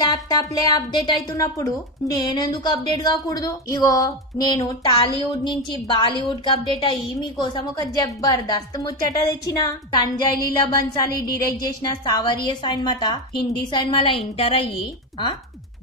Laptop లే update అవుతున్నప్పుడు నేనెందుకు అప్డేట్ కాకూడదు? ఇగో నేను టాలీవుడ్ నుంచి బాలీవుడ్ కి అప్డేట్ అయ్యి మీకోసం ఒక జబర్దస్త్ ముచ్చట తెచ్చిన. సంజయ్ లీలా బన్సాలి డైరెక్ట్ చేసిన సావరియ సైన్మత హిందీ సినిమాల ఇంటర్ అయ్యి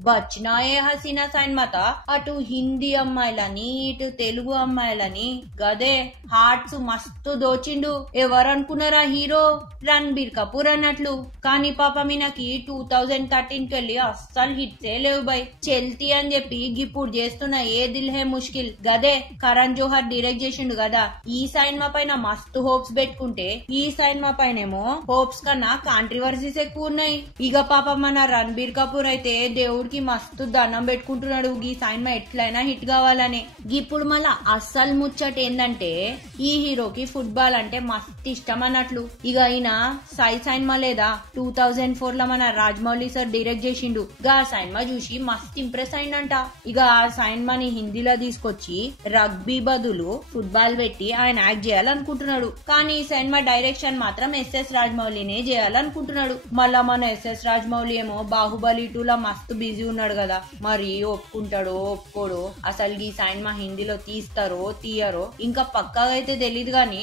బచ్నాయే హసీనా సైన్మత అటు హిందీ అమ్మాయిలని ఇటు తెలుగు అమ్మాయిలని గదే హార్ట్స్ మస్తు దోచిండు. ఎవరనుకున్నారా హీరో? రణబీర్ కపూర్ అన్నట్లు. కానీ పాపం ఈయనకి 2013 కెళ్ళి అస్సలు హిట్సే లేవు బై. చెల్తి అని చెప్పి ఇప్పుడు చేస్తున్న ఏ దిల్ హే ముష్కిల్ గదే కరణ్ జోహర్ డైరెక్ట్ చేసిండు కదా. ఈ సినిమా పైన మస్తు హోప్స్ పెట్టుకుంటే ఈ సినిమా పైనేమో హోప్స్ కన్నా కాంట్రవర్సీస్ ఎక్కువ ఉన్నాయి. ఇక పాపం మన రణబీర్ కపూర్ అయితే దేవుడికి మస్తు దండం పెట్టుకుంటున్నాడు ఈ సినిమా ఎట్లయినా హిట్ కావాలని. ఇప్పుడు మళ్ళా అస్సలు ముచ్చట ఏందంటే ఈ హీరోకి ఫుట్బాల్ అంటే మస్తు ఇష్టం అన్నట్లు. ఇక అయినా సాయి సినిమా లేదా 2004 లో మన రాజమౌళి సార్ డైరెక్ట్ చేసిండు. గా సినిమా చూసి మస్తు ఇంప్రెస్ అయిందంట. ఇక ఆ సినిమాని హిందీలో తీసుకొచ్చి రగ్బీ బదులు ఫుట్బాల్ పెట్టి ఆయన యాక్ట్ చేయాలనుకుంటున్నాడు. కానీ ఈ సినిమా డైరెక్షన్ మాత్రం ఎస్ఎస్ రాజమౌళినే చేయాలనుకుంటున్నాడు. మళ్ళా మన ఎస్ఎస్ రాజమౌళి ఏమో బాహుబలి 2 లో మస్తు బిజీ ఉన్నాడు కదా. మరి ఒప్పుకుంటాడో ఒప్పుకోడో, అసలు ఈ సినిమా హిందీలో తీస్తారో తీయరో ఇంకా పక్కాగా అయితే తెలీదు. గాని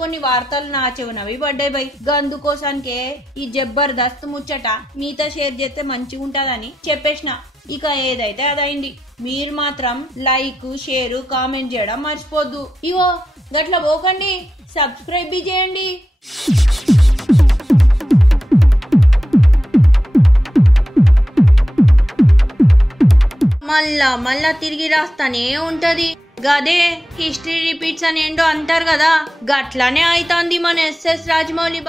కొన్ని వార్తలు నా చెవునవి పడ్డాయి బై. అందుకోసానికే ఈ జబర్దస్త్ ముచ్చట మీతో షేర్ చేస్తే మంచిగా ఉంటదని చెప్పేసిన. ఇక ఏదైతే అదైంది. మీరు మాత్రం లైక్ షేర్ కామెంట్ చేయడం మర్చిపోద్దు. ఇవో గట్ల పోకండి, సబ్స్క్రైబ్ బి చేయండి. మళ్ళా తిరిగి రాస్తానే ఉంటది. గదే హిస్టరీ రిపీట్స్ అని ఏంటో అంటారు కదా, గట్లనే అవుతుంది మన ఎస్ఎస్ రాజమౌళి.